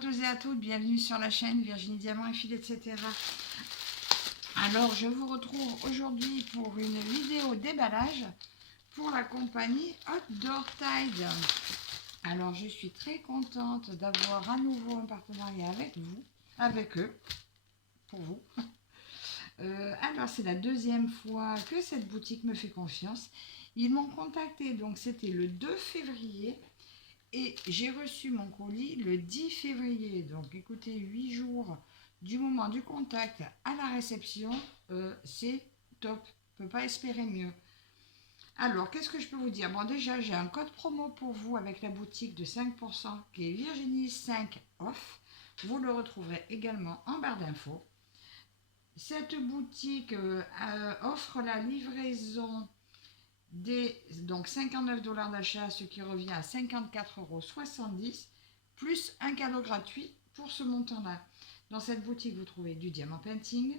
tous et à toutes, bienvenue sur la chaîne Virginie Diamant et Fil, etc. Alors, je vous retrouve aujourd'hui pour une vidéo déballage pour la compagnie Outdoor Tide. Alors, je suis très contente d'avoir à nouveau un partenariat avec eux, pour vous. Alors, c'est la deuxième fois que cette boutique me fait confiance. Ils m'ont contacté, donc c'était le 2 février. Et j'ai reçu mon colis le 10 février. Donc écoutez, 8 jours du moment du contact à la réception, c'est top. On ne peut pas espérer mieux. Alors, qu'est-ce que je peux vous dire? Bon, déjà, j'ai un code promo pour vous avec la boutique de 5% qui est Virginie 5 off. Vous le retrouverez également en barre d'infos. Cette boutique offre la livraison donc 59 $ d'achat, ce qui revient à 54,70 € plus un cadeau gratuit pour ce montant-là. Dans cette boutique, vous trouvez du diamant painting,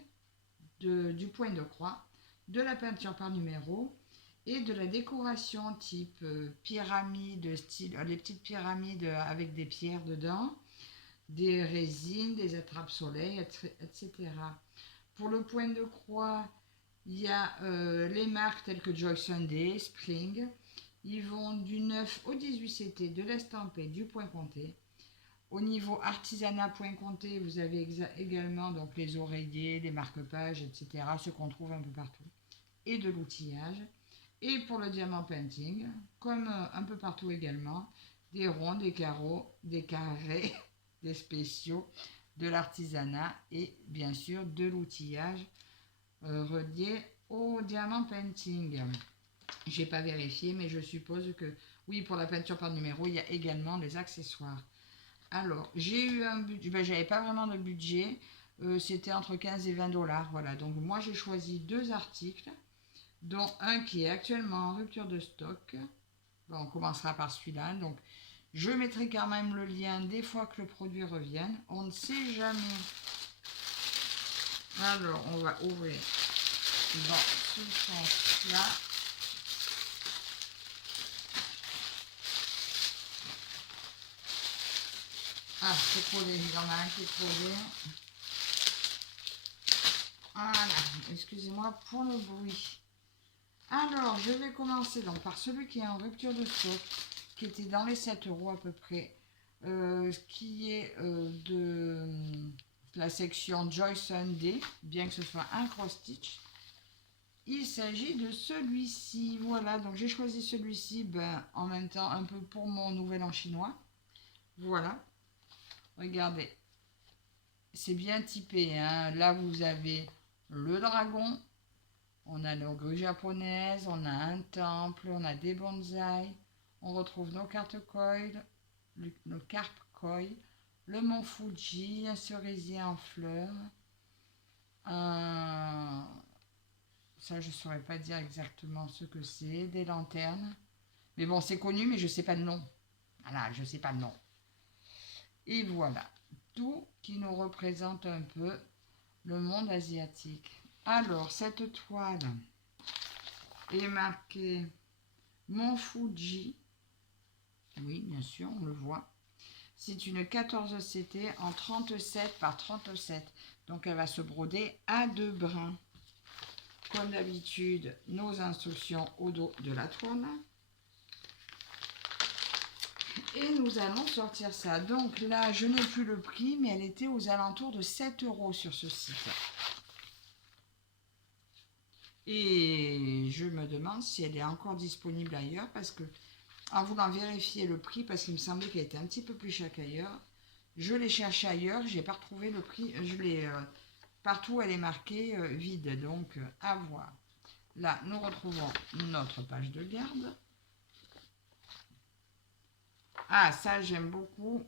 du point de croix, de la peinture par numéro et de la décoration type pyramide, style les petites pyramides avec des pierres dedans, des résines, des attrape-soleil, etc. Pour le point de croix, il y a les marques telles que Joy Sunday, Spring. Ils vont du 9 au 18 CT, de l'estampé, du point compté. Au niveau artisanat point compté, vous avez également donc les oreillers, les marque-pages, etc. Ce qu'on trouve un peu partout. Et de l'outillage. Et pour le diamant painting, comme un peu partout également, des ronds, des carreaux, des carrés, des spéciaux, de l'artisanat et bien sûr de l'outillage relié au diamant painting. J'ai pas vérifié, mais je suppose que oui, pour la peinture par numéro, il y a également des accessoires. Alors, j'ai eu un budget, ben, j'avais pas vraiment de budget, c'était entre 15 et 20 $. Voilà, donc moi j'ai choisi deux articles, dont un qui est actuellement en rupture de stock. Bon, on commencera par celui-là. Donc, je mettrai quand même le lien des fois que le produit revienne. On ne sait jamais. Alors, on va ouvrir dans ce sens-là. Ah, c'est collé, il y en a un qui est collé. Voilà, excusez-moi pour le bruit. Alors, je vais commencer donc par celui qui est en rupture de stock, qui était dans les 7 € à peu près, qui est de la section Joy Sunday, bien que ce soit un cross-stitch. Il s'agit de celui-ci, voilà, donc j'ai choisi celui-ci en même temps un peu pour mon nouvel an chinois. Voilà, regardez, c'est bien typé, hein. Là vous avez le dragon, on a nos grues japonaises, on a un temple, on a des bonsaïs, on retrouve nos cartes coil, nos carpes coil, le mont Fuji, un cerisier en fleurs, ça je ne saurais pas dire exactement ce que c'est, des lanternes, mais bon c'est connu mais je ne sais pas le nom, voilà, je ne sais pas le nom. Et voilà, tout qui nous représente un peu le monde asiatique. Alors cette toile est marquée Mont Fuji, oui bien sûr on le voit. C'est une 14 CT en 37 par 37. Donc elle va se broder à 2 brins. Comme d'habitude, nos instructions au dos de la toile. Et nous allons sortir ça. Donc là, je n'ai plus le prix, mais elle était aux alentours de 7 € sur ce site. Et je me demande si elle est encore disponible ailleurs, parce que en voulant vérifier le prix, parce qu'il me semblait qu'elle était un petit peu plus chère qu'ailleurs, je l'ai cherché ailleurs, je n'ai pas retrouvé le prix, partout elle est marquée vide, donc à voir. Là, nous retrouvons notre page de garde. Ah, ça j'aime beaucoup.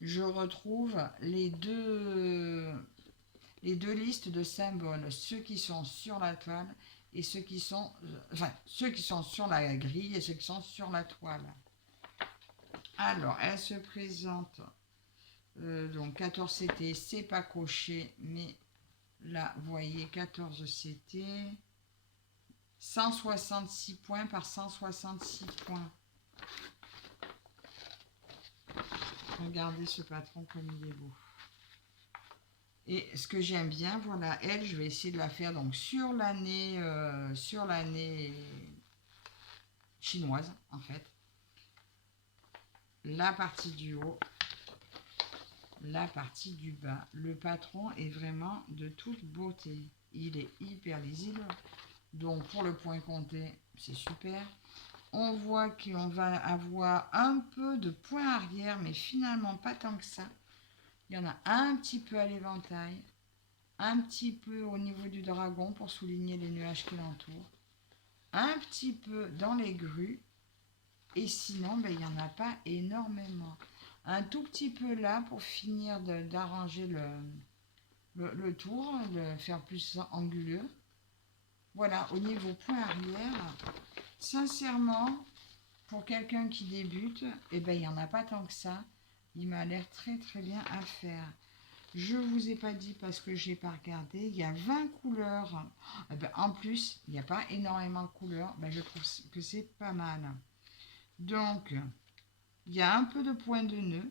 Je retrouve les deux listes de symboles, ceux qui sont sur la toile et ceux qui sont, ceux qui sont sur la grille et ceux qui sont sur la toile. Alors, elle se présente, donc 14 CT, c'est pas coché, mais là, vous voyez, 14 CT, 166 points par 166 points. Regardez ce patron comme il est beau. Et ce que j'aime bien, voilà, elle, je vais essayer de la faire donc sur l'année chinoise, en fait. La partie du haut, la partie du bas. Le patron est vraiment de toute beauté. Il est hyper lisible. Donc pour le point compté, c'est super. On voit qu'on va avoir un peu de point arrière, mais finalement pas tant que ça. Il y en a un petit peu à l'éventail, un petit peu au niveau du dragon pour souligner les nuages qui l'entourent, un petit peu dans les grues, et sinon ben, il n'y en a pas énormément. Un tout petit peu là pour finir d'arranger le tour, de faire plus anguleux. Voilà, au niveau point arrière, sincèrement, pour quelqu'un qui débute, eh ben, il n'y en a pas tant que ça. Il m'a l'air très très bien à faire. Je ne vous ai pas dit parce que je n'ai pas regardé. Il y a 20 couleurs. Eh ben, en plus, il n'y a pas énormément de couleurs. Ben, je trouve que c'est pas mal. Donc, il y a un peu de point de nœud.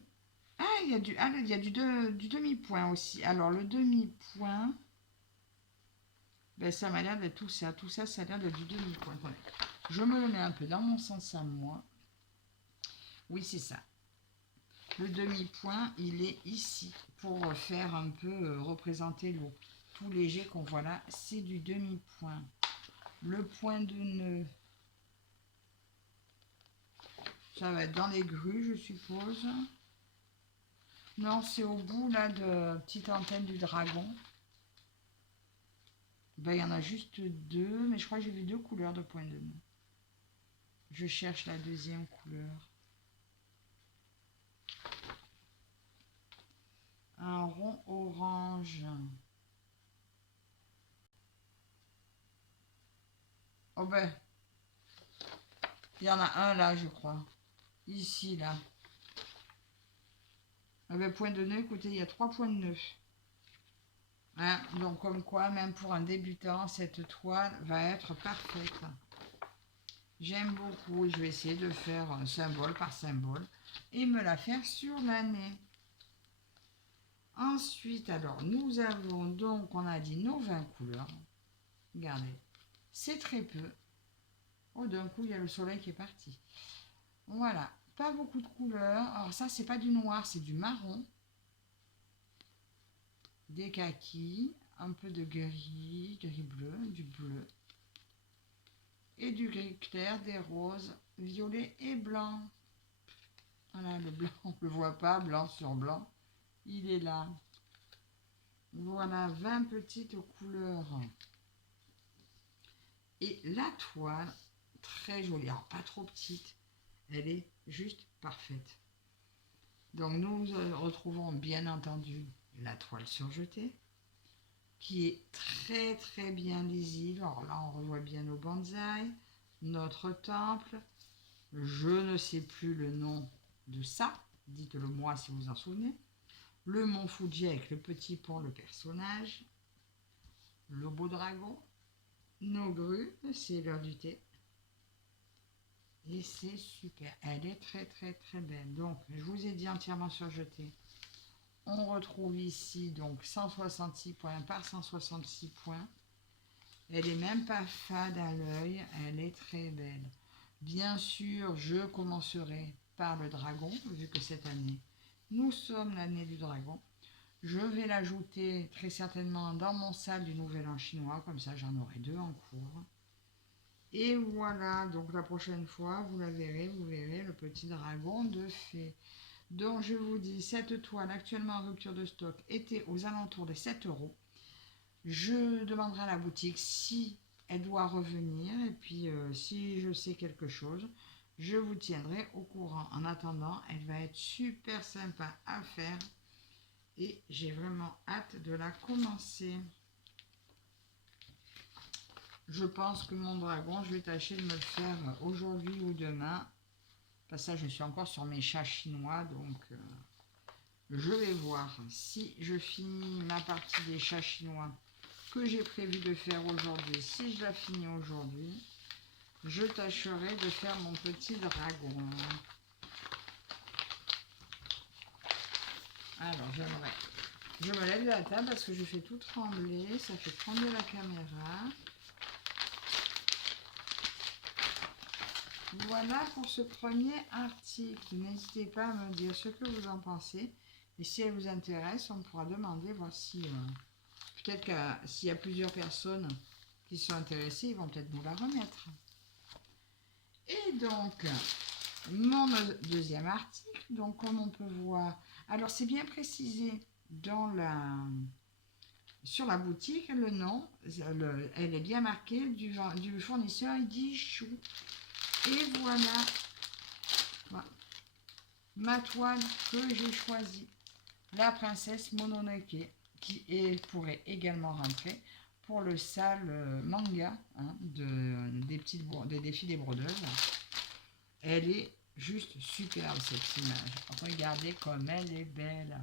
Ah, il y a du demi-point aussi. Alors, le demi-point, ben, ça m'a l'air d'être tout ça. Tout ça, ça a l'air d'être du demi-point. Je me le mets un peu dans mon sens à moi. Oui, c'est ça. Le demi-point, il est ici pour faire un peu représenter l'eau. Tout léger qu'on voit là, c'est du demi-point. Le point de nœud, ça va être dans les grues, je suppose. Non, c'est au bout là de petite antenne du dragon. Ben, il y en a juste deux, mais je crois que j'ai vu deux couleurs de point de nœud. Je cherche la deuxième couleur. Un rond orange. Oh ben, il y en a un là, je crois. Ici, là. Ah ben, point de nœud, écoutez, il y a 3 points de nœud. Hein, donc, comme quoi, même pour un débutant, cette toile va être parfaite. J'aime beaucoup. Je vais essayer de faire symbole par symbole et me la faire sur l'année. Ensuite, alors, nous avons donc, on a dit nos 20 couleurs. Regardez, c'est très peu. Oh, d'un coup, il y a le soleil qui est parti. Voilà, pas beaucoup de couleurs. Alors ça, c'est pas du noir, c'est du marron. Des kakis, un peu de gris, gris bleu, du bleu. Et du gris clair, des roses, violets et blancs. Voilà, le blanc, on ne le voit pas, blanc sur blanc. Il est là. Voilà, 20 petites couleurs. Et la toile, très jolie. Alors, pas trop petite. Elle est juste parfaite. Donc, nous retrouvons bien entendu la toile surjetée, qui est très très bien lisible. Alors là, on revoit bien nos bonsaïs, notre temple. Je ne sais plus le nom de ça. Dites-le moi si vous en souvenez. Le mont Fuji avec le petit pont, le personnage. Le beau dragon. Nos grues, c'est l'heure du thé. Et c'est super. Elle est très très très belle. Donc, je vous ai dit entièrement surjetée. On retrouve ici donc 166 points par 166 points. Elle est même pas fade à l'œil. Elle est très belle. Bien sûr, je commencerai par le dragon, vu que cette année, nous sommes l'année du dragon. Je vais l'ajouter très certainement dans mon salle du Nouvel An chinois. Comme ça, j'en aurai 2 en cours. Et voilà, donc la prochaine fois, vous la verrez, vous verrez le petit dragon de fée. Donc je vous dis, cette toile actuellement en rupture de stock était aux alentours des 7 €. Je demanderai à la boutique si elle doit revenir et puis si je sais quelque chose, je vous tiendrai au courant. En attendant, elle va être super sympa à faire et j'ai vraiment hâte de la commencer. Je pense que mon dragon, je vais tâcher de me le faire aujourd'hui ou demain. Parce que ça, je suis encore sur mes chats chinois, donc je vais voir si je finis ma partie des chats chinois que j'ai prévu de faire aujourd'hui. Si je la finis aujourd'hui, je tâcherai de faire mon petit dragon. Alors, je me lève de la table parce que je fais tout trembler. Ça fait trembler la caméra. Voilà pour ce premier article. N'hésitez pas à me dire ce que vous en pensez. Et si elle vous intéresse, on pourra demander, voici, peut-être que s'il y a plusieurs personnes qui sont intéressées, ils vont peut-être nous la remettre. Et donc, mon deuxième article, donc comme on peut voir, alors c'est bien précisé dans sur la boutique, le nom, elle est bien marquée du fournisseur Yishu. Et voilà ma toile que j'ai choisie, la princesse Mononoke, qui pourrait également rentrer pour le sale manga des défis des brodeuses. Elle est juste superbe cette image. Regardez comme elle est belle.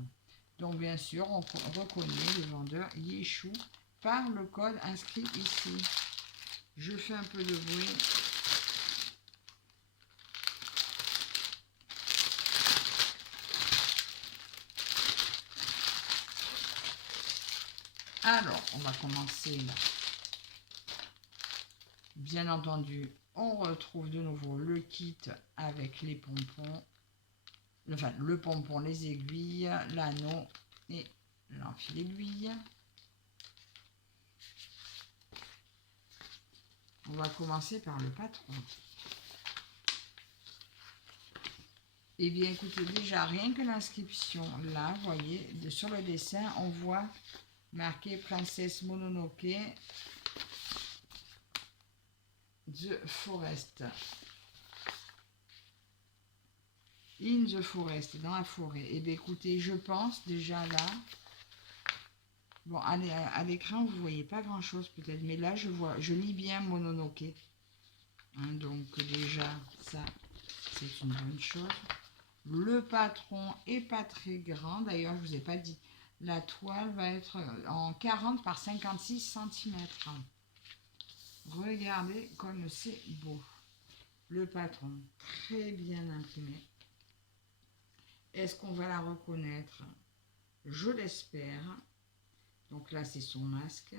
Donc bien sûr, on reconnaît le vendeur Yishu par le code inscrit ici. Je fais un peu de bruit. Alors, on va commencer là. Bien entendu, on retrouve de nouveau le kit avec les pompons, enfin le pompon, les aiguilles, l'anneau et l'enfil aiguille. On va commencer par le patron. Eh bien, écoutez, déjà, rien que l'inscription, là, vous voyez, sur le dessin, on voit marqué Princesse Mononoke The Forest. In the Forest, dans la forêt. Eh bien, écoutez, je pense déjà là, bon, à l'écran, vous ne voyez pas grand-chose peut-être, mais là, je lis bien Mononoke. Hein, donc, déjà, ça, c'est une bonne chose. Le patron est pas très grand. D'ailleurs, je ne vous ai pas dit. La toile va être en 40 par 56 cm. Regardez comme c'est beau. Le patron, très bien imprimé. Est-ce qu'on va la reconnaître? Je l'espère. Donc là, c'est son masque.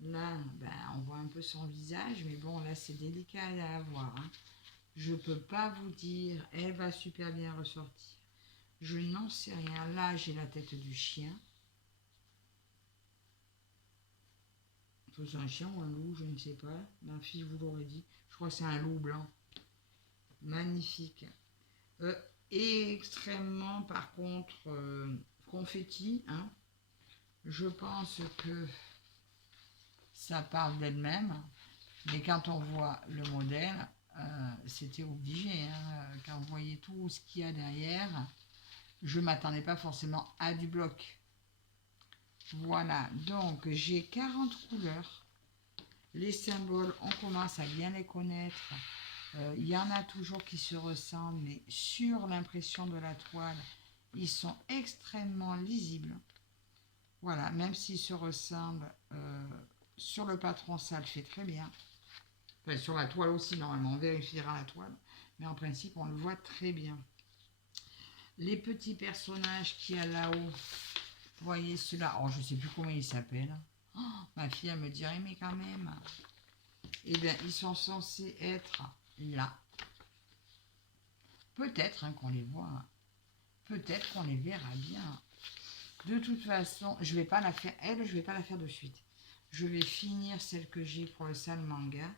Là, ben, on voit un peu son visage. Mais bon, là, c'est délicat à voir. Hein. Je ne peux pas vous dire, elle va super bien ressortir. Je n'en sais rien. Là, j'ai la tête du chien. C'est un chien ou un loup, je ne sais pas. Ma fille vous l'aurait dit. Je crois que c'est un loup blanc. Magnifique. Extrêmement, par contre, confetti. Hein. Je pense que ça parle d'elle-même. Mais quand on voit le modèle, c'était obligé. Hein. Quand vous voyez tout ce qu'il y a derrière, je ne m'attendais pas forcément à du bloc. Voilà, donc j'ai 40 couleurs. Les symboles, on commence à bien les connaître. Il y en a toujours qui se ressemblent, mais sur l'impression de la toile, ils sont extrêmement lisibles. Voilà, même s'ils se ressemblent, sur le patron, ça le fait très bien. Enfin, sur la toile aussi, normalement, on vérifiera la toile. Mais en principe, on le voit très bien. Les petits personnages qu'il y a là-haut, vous voyez ceux-là, oh, je ne sais plus comment ils s'appellent. Oh, ma fille, elle me dirait, mais quand même. Eh bien, ils sont censés être là. Peut-être hein, qu'on les voit. Peut-être qu'on les verra bien. De toute façon, je ne vais pas la faire, je ne vais pas la faire de suite. Je vais finir celle que j'ai pour le sale manga.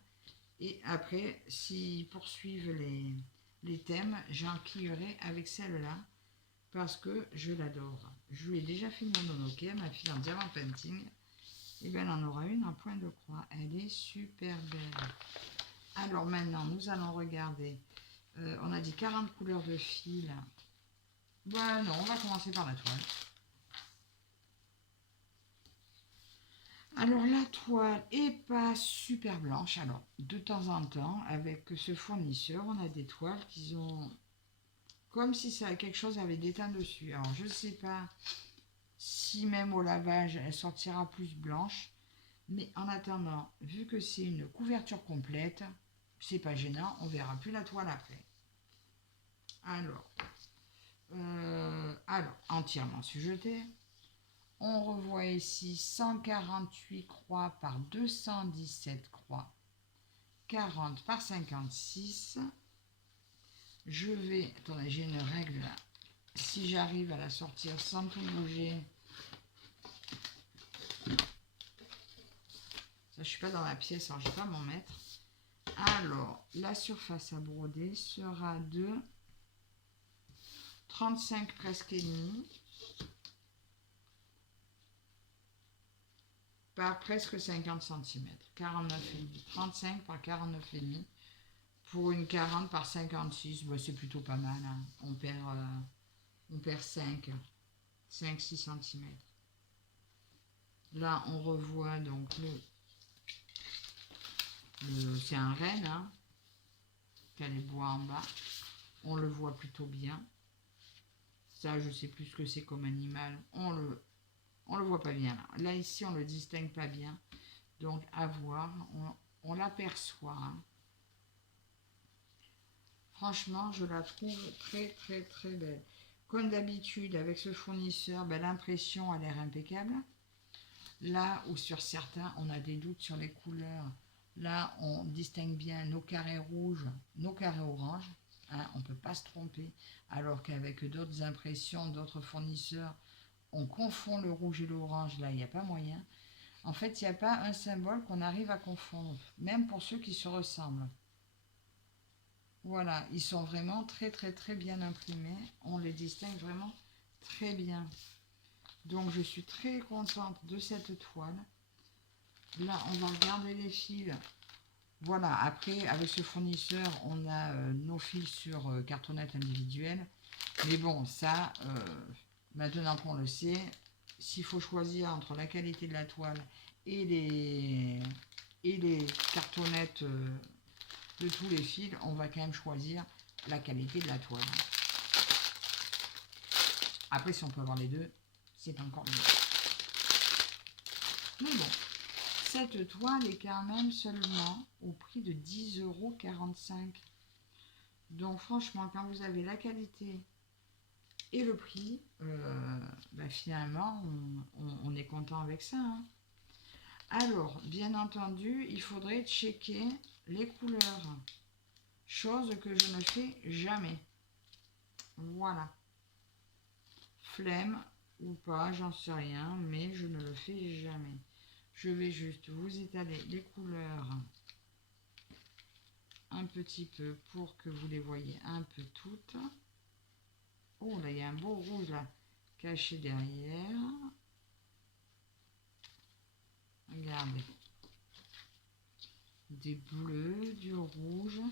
Et après, s'ils poursuivent les thèmes, j'inclurai avec celle-là. Parce que je l'adore. Je lui ai déjà fait une Mononoke, ma fille en diamant painting. Et bien, elle en aura une en point de croix. Elle est super belle. Alors maintenant, nous allons regarder. On a dit 40 couleurs de fil. Ben non, on va commencer par la toile. Alors la toile est pas super blanche. Alors de temps en temps, avec ce fournisseur, on a des toiles qui ont comme si quelque chose avait déteint dessus. Alors je ne sais pas si même au lavage, elle sortira plus blanche. Mais en attendant, vu que c'est une couverture complète, c'est pas gênant, on verra plus la toile après. Alors, Alors, entièrement sujeté. On revoit ici 148 croix par 217 croix, 40 par 56. Je vais, attendez, j'ai une règle là. Si j'arrive à la sortir sans tout bouger, ça, je suis pas dans la pièce, alors je vais pas m'en mettre. Alors, la surface à broder sera de 35 presque et demi par presque 50 cm. 49,5. 35 par 49,5 pour une 40 par 56. Bah, c'est plutôt pas mal. Hein. On perd 5-6 cm. Là, on revoit donc c'est un renne, hein, qui a les bois en bas. On le voit plutôt bien. Ça, je sais plus ce que c'est comme animal. On le voit pas bien là. Là, ici, on le distingue pas bien. Donc, à voir. On l'aperçoit. Hein. Franchement, je la trouve très, très, très belle. Comme d'habitude, avec ce fournisseur, ben, l'impression a l'air impeccable. Là où sur certains, on a des doutes sur les couleurs. Là, on distingue bien nos carrés rouges, nos carrés oranges. Hein, on ne peut pas se tromper. Alors qu'avec d'autres impressions, d'autres fournisseurs, on confond le rouge et l'orange. Là, il n'y a pas moyen. En fait, il n'y a pas un symbole qu'on arrive à confondre, même pour ceux qui se ressemblent. Voilà, ils sont vraiment très très très bien imprimés. On les distingue vraiment très bien. Donc je suis très contente de cette toile. Là, on va regarder les fils. Voilà, après, avec ce fournisseur, on a nos fils sur cartonnette individuelle. Mais bon, ça, maintenant qu'on le sait, s'il faut choisir entre la qualité de la toile et les cartonnettes de tous les fils, on va quand même choisir la qualité de la toile. Après, si on peut avoir les deux, c'est encore mieux. Mais bon, cette toile est quand même seulement au prix de 10,45 €. Donc franchement, quand vous avez la qualité et le prix, bah finalement, on est content avec ça. Hein. Alors, bien entendu, il faudrait checker les couleurs. Chose que je ne fais jamais. Voilà. Flemme ou pas, j'en sais rien, mais je ne le fais jamais. Je vais juste vous étaler les couleurs un petit peu pour que vous les voyez un peu toutes. Oh, là, il y a un beau rouge là, caché derrière. Regardez. Des bleus, du rouge.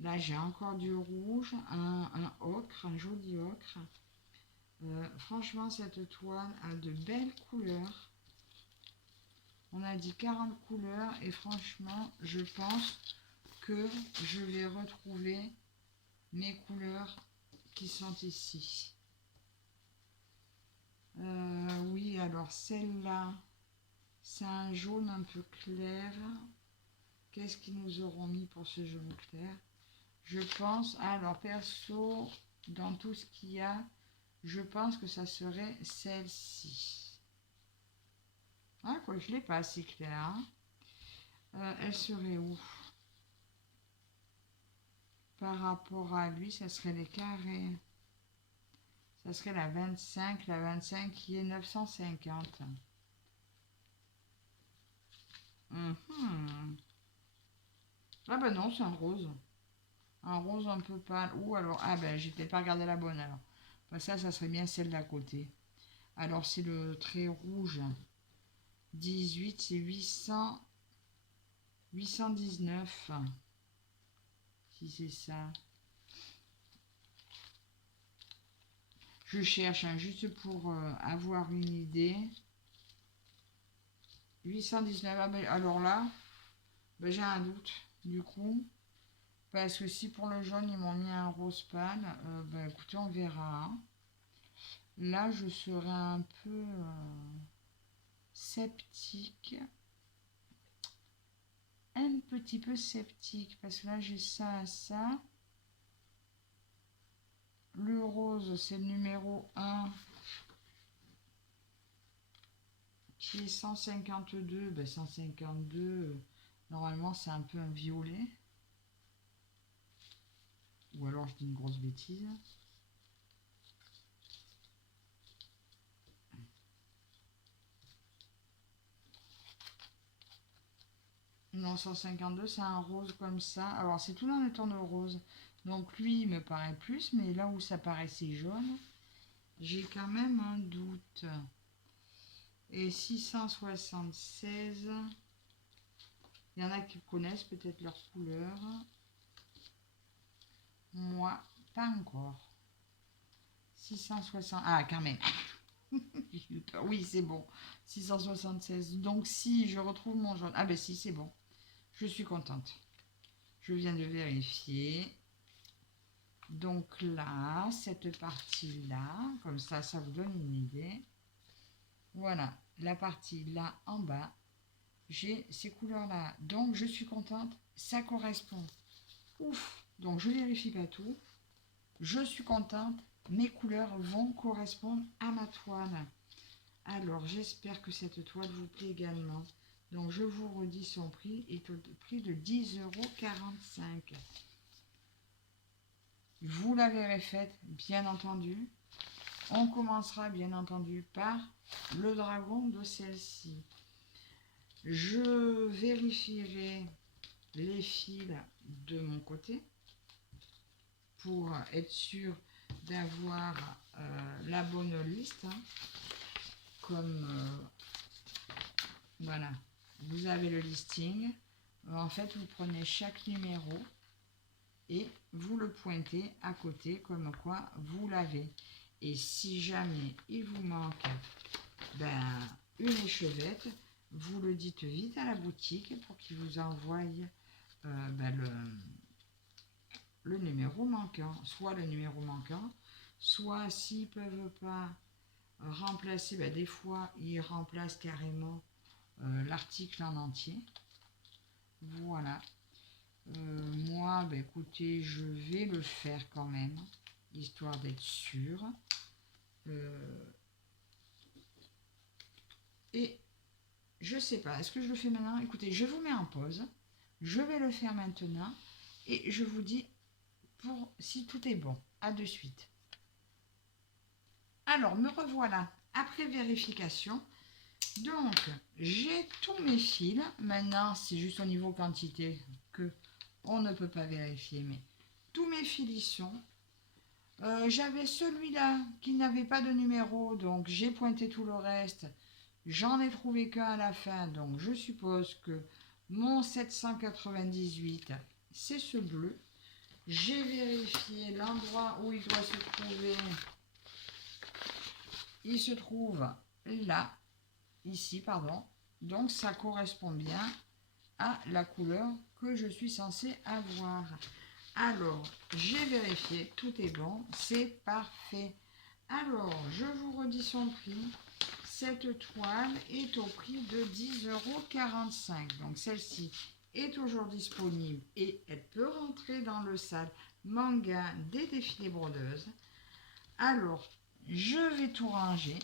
Là, j'ai encore du rouge, un ocre, un joli ocre. Franchement, cette toile a de belles couleurs. On a dit 40 couleurs et franchement, je pense que je vais retrouver mes couleurs qui sont ici. Oui, alors celle-là, c'est un jaune un peu clair. Qu'est-ce qu'ils nous auront mis pour ce jaune clair? Je pense, alors perso, dans tout ce qu'il y a, je pense que ça serait celle-ci. Ah, quoi, je ne l'ai pas assez clair. Hein. Elle serait où? Par rapport à lui, ça serait les carrés. Ça serait la 25 qui est 950. Ah ben non, c'est un rose. Un rose un peu pâle. Ou alors, ah ben j'ai peut-être pas regardé la bonne alors. Ben ça serait bien celle d'à côté. Alors c'est le trait rouge. 18, c'est 819. Si c'est ça. Je cherche hein, juste pour avoir une idée. 819. Ah ben, alors là, ben, j'ai un doute du coup. Parce que si pour le jaune, ils m'ont mis un rose pâle, ben, écoutez, on verra. Hein. Là, je serais un peu sceptique. Un petit peu sceptique. Parce que là, j'ai ça, ça. Le rose, c'est le numéro 1 qui est 152. Ben 152, normalement, c'est un peu un violet. Ou alors, je dis une grosse bêtise. Non, 152, c'est un rose comme ça. Alors, c'est tout dans le ton de rose. Donc, lui, il me paraît plus, mais là où ça paraissait jaune, j'ai quand même un doute. Et 676, il y en a qui connaissent peut-être leur couleur. Moi, pas encore. 660, ah, quand même. J'ai eu peur. Oui, c'est bon. 676. Donc, si je retrouve mon jaune. Ah, ben si, c'est bon. Je suis contente. Je viens de vérifier. Donc là, cette partie-là, comme ça vous donne une idée. Voilà, la partie là en bas, j'ai ces couleurs-là. Donc, je suis contente, ça correspond. Ouf! Donc, je vérifie pas tout. Je suis contente, mes couleurs vont correspondre à ma toile. Alors, j'espère que cette toile vous plaît également. Donc, je vous redis, son prix est au prix de 10,45 €. Vous la verrez faite, bien entendu. On commencera, bien entendu, par le dragon de celle-ci. Je vérifierai les fils de mon côté pour être sûr d'avoir la bonne liste. Comme voilà, vous avez le listing. En fait, vous prenez chaque numéro et vous le pointez à côté comme quoi vous l'avez. Et si jamais il vous manque une échevette, vous le dites vite à la boutique pour qu'ils vous envoient le numéro manquant. Soit le numéro manquant, soit s'ils ne peuvent pas remplacer, des fois ils remplacent carrément l'article en entier. Voilà. Moi, écoutez, je vais le faire quand même, histoire d'être sûre. Et je sais pas, est-ce que je le fais maintenant? Écoutez, je vous mets en pause. Je vais le faire maintenant. Et je vous dis si tout est bon. À de suite. Alors, me revoilà après vérification. Donc, j'ai tous mes fils. Maintenant, c'est juste au niveau quantité que on ne peut pas vérifier. Mais tous mes fils y sont. J'avais celui-là qui n'avait pas de numéro. Donc, j'ai pointé tout le reste. J'en ai trouvé qu'un à la fin. Donc, je suppose que mon 798, c'est ce bleu. J'ai vérifié l'endroit où il doit se trouver. Il se trouve là, ici, pardon. Donc, ça correspond bien à la couleur que je suis censée avoir. Alors, j'ai vérifié, tout est bon, c'est parfait. Alors, je vous redis son prix. Cette toile est au prix de 10,45 €. Donc, celle-ci est toujours disponible et elle peut rentrer dans le sac manga des défilés brodeuses. Alors, je vais tout ranger.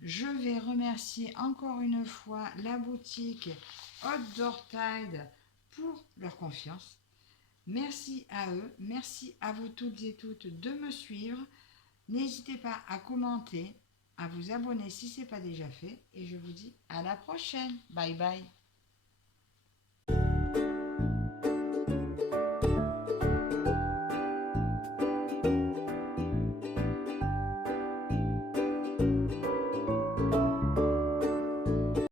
Je vais remercier encore une fois la boutique Outdoor Tide pour leur confiance. Merci à eux, merci à vous toutes et toutes de me suivre. N'hésitez pas à commenter, à vous abonner si ce n'est pas déjà fait. Et je vous dis à la prochaine. Bye bye.